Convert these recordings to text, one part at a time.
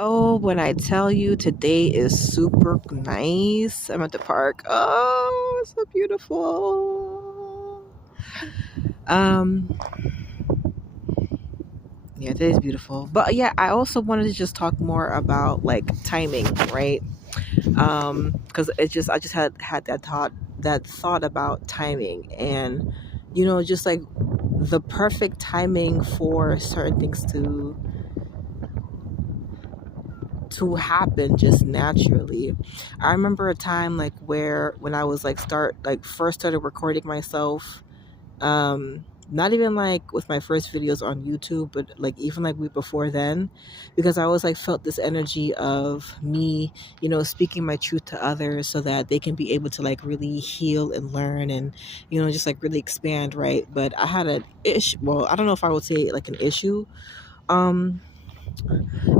Oh, when I tell you today is super nice. I'm at the park. Oh, it's so beautiful. Um, yeah, today's beautiful. But yeah, I also wanted to just talk more about like timing, right? Because I just had that thought about timing, and just like the perfect timing for certain things to happen just naturally. I remember a time like where when I was like first started recording myself, not even like with my first videos on YouTube, but like even like week before then, because I always like felt this energy of me, speaking my truth to others so that they can be able to like really heal and learn and just like really expand, right? But I had an issue. Well, I don't know if I would say like an issue. Um,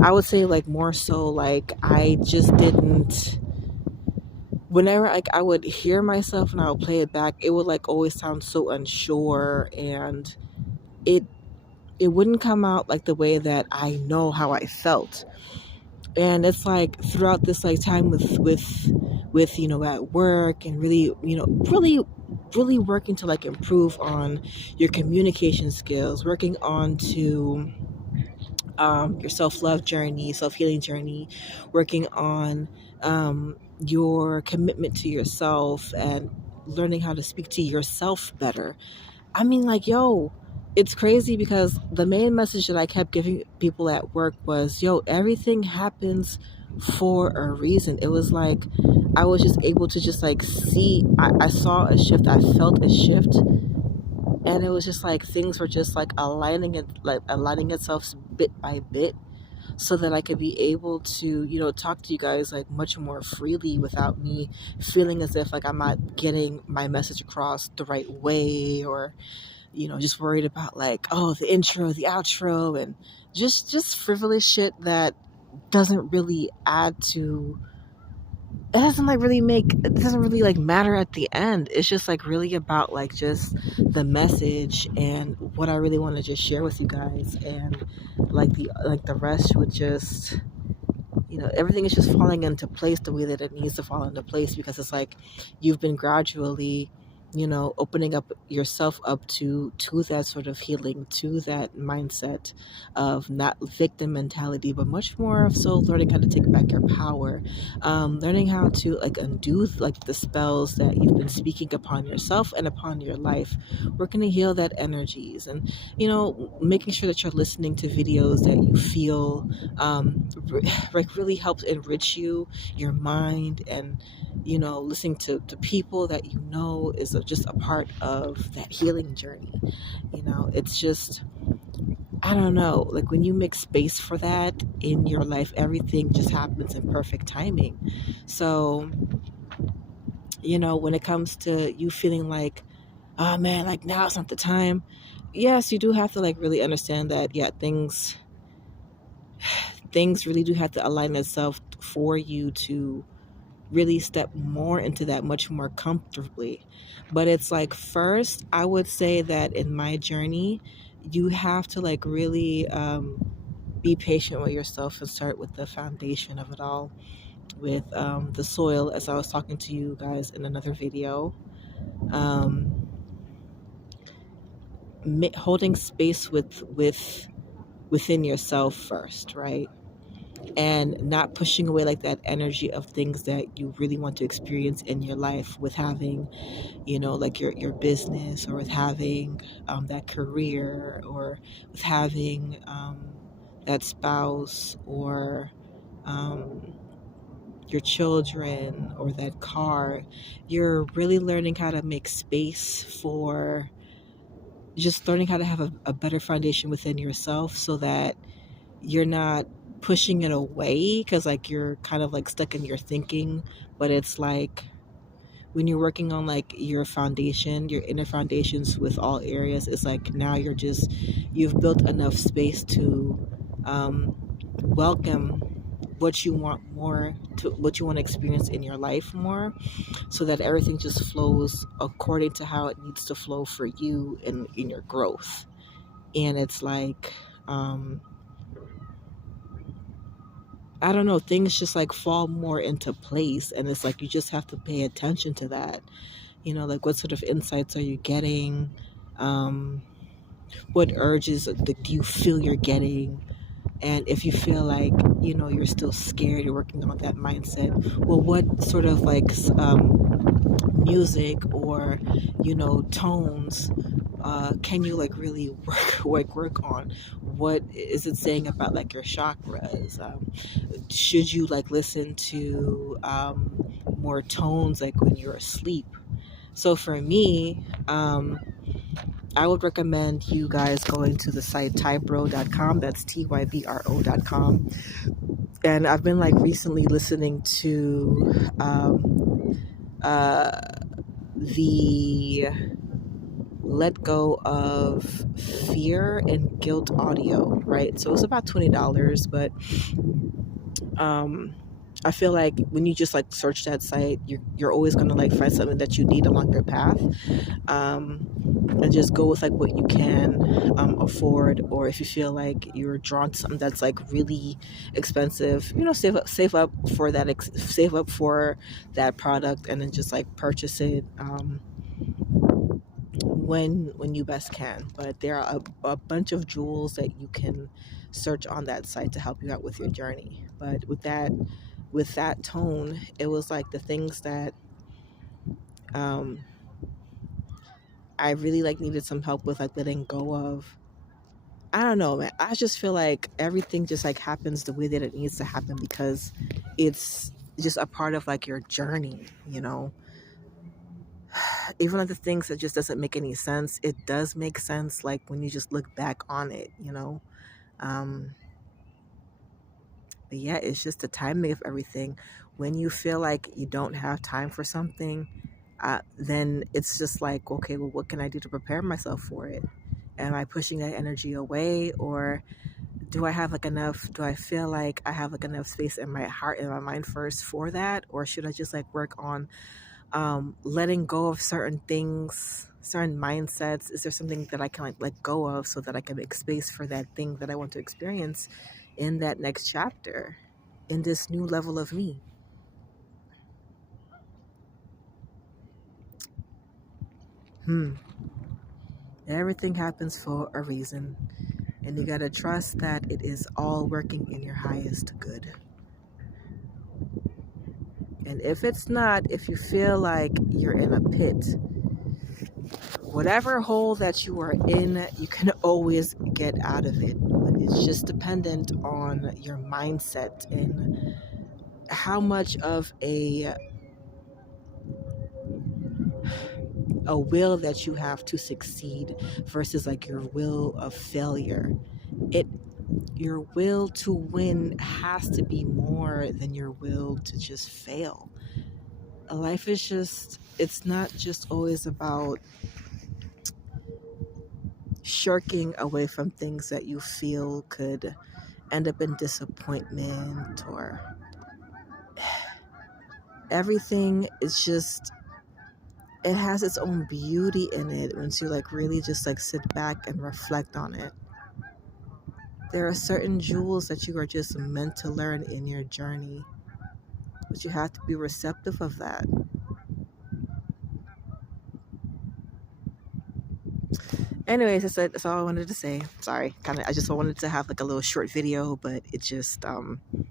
I would say like more so like I just didn't. Whenever like I would hear myself and I would play it back, it would like always sound so unsure, and it it wouldn't come out like the way that I know how I felt. And it's like throughout this like time with at work, and really really working to like improve on your communication skills, working on to your self-love journey, self-healing journey, working on your commitment to yourself and learning how to speak to yourself better. I mean, like, yo, it's crazy because the main message that I kept giving people at work was, yo, everything happens for a reason. It was like I was just able to just like see, I saw a shift, I felt a shift, and it was just like things were just like aligning itself bit by bit so that I could be able to, talk to you guys like much more freely without me feeling as if like I'm not getting my message across the right way, or just worried about like, oh, the intro, the outro, and just frivolous shit that doesn't really add to it doesn't like really make it doesn't really like matter at the end. It's just like really about like just the message and what I really want to just share with you guys, and like the rest would just everything is just falling into place the way that it needs to fall into place, because it's like you've been gradually opening up yourself up to that sort of healing, to that mindset of not victim mentality, but much more of so learning how to take back your power, learning how to like undo like the spells that you've been speaking upon yourself and upon your life, working to heal that energies, and making sure that you're listening to videos that you feel like really helps enrich your mind, and listening to people that is just a part of that healing journey. It's just, I don't know, like when you make space for that in your life, everything just happens in perfect timing. So when it comes to you feeling like, oh man, like now it's not the time, yes, you do have to like really understand that, yeah, things really do have to align itself for you to really step more into that much more comfortably. But it's like, first, I would say that in my journey, you have to like really be patient with yourself and start with the foundation of it all, with the soil, as I was talking to you guys in another video. Um, Holding space within yourself first, right? And not pushing away like that energy of things that you really want to experience in your life, with having like your business, or with having that career, or with having that spouse, or um, your children, or that car. You're really learning how to make space for just learning how to have a better foundation within yourself, so that you're not pushing it away because like you're kind of like stuck in your thinking. But it's like when you're working on like your foundation, your inner foundations with all areas, it's like now you've built enough space to um, welcome what you want to experience in your life more, so that everything just flows according to how it needs to flow for you in your growth. And it's like, um, I don't know, things just like fall more into place. And it's like you just have to pay attention to that. You know, like what sort of insights are you getting? Um, what urges do you feel you're getting? And if you feel like, you know, you're still scared, you're working on that mindset, well, what sort of like music or, you know, tones can you like really work on? What is it saying about like your chakras? Should you like listen to more tones like when you're asleep? So for me, I would recommend you guys going to the site tybro.com. That's tybro.com. And I've been like recently listening to uh, the Let Go of Fear and Guilt audio, right? So it's about $20, but um, I feel like when you just like search that site, you're always gonna like find something that you need along your path. Um, and just go with like what you can afford, or if you feel like you're drawn to something that's like really expensive, you know, save up for that, save up for that product, and then just like purchase it when you best can. But there are a bunch of jewels that you can search on that site to help you out with your journey. But with that tone, it was like the things that um, I really like needed some help with, like letting go of. I don't know, man. I just feel like everything just like happens the way that it needs to happen because it's just a part of like your journey, you know. Even like the things that just doesn't make any sense, it does make sense like when you just look back on it, you know. Um, but yeah, it's just the timing of everything. When you feel like you don't have time for something, then it's just like, okay, well, what can I do to prepare myself for it? Am I pushing that energy away, or do I have like enough? Do I feel like I have like enough space in my heart and my mind first for that, or should I just like work on letting go of certain things, certain mindsets? Is there something that I can like let go of so that I can make space for that thing that I want to experience in that next chapter, in this new level of me? Hmm. Everything happens for a reason, and you gotta trust that it is all working in your highest good. And if it's not, if you feel like you're in a pit, whatever hole that you are in, you can always get out of it. But it's just dependent on your mindset and how much of a will that you have to succeed versus like your will of failure. It Your will to win has to be more than your will to just fail. Life is just, it's not just always about shirking away from things that you feel could end up in disappointment, or everything is just, it has its own beauty in it once you like really just like sit back and reflect on it. There are certain jewels that you are just meant to learn in your journey, but you have to be receptive of that. Anyways, that's all I wanted to say. Sorry, kind of, I just wanted to have like a little short video, but it just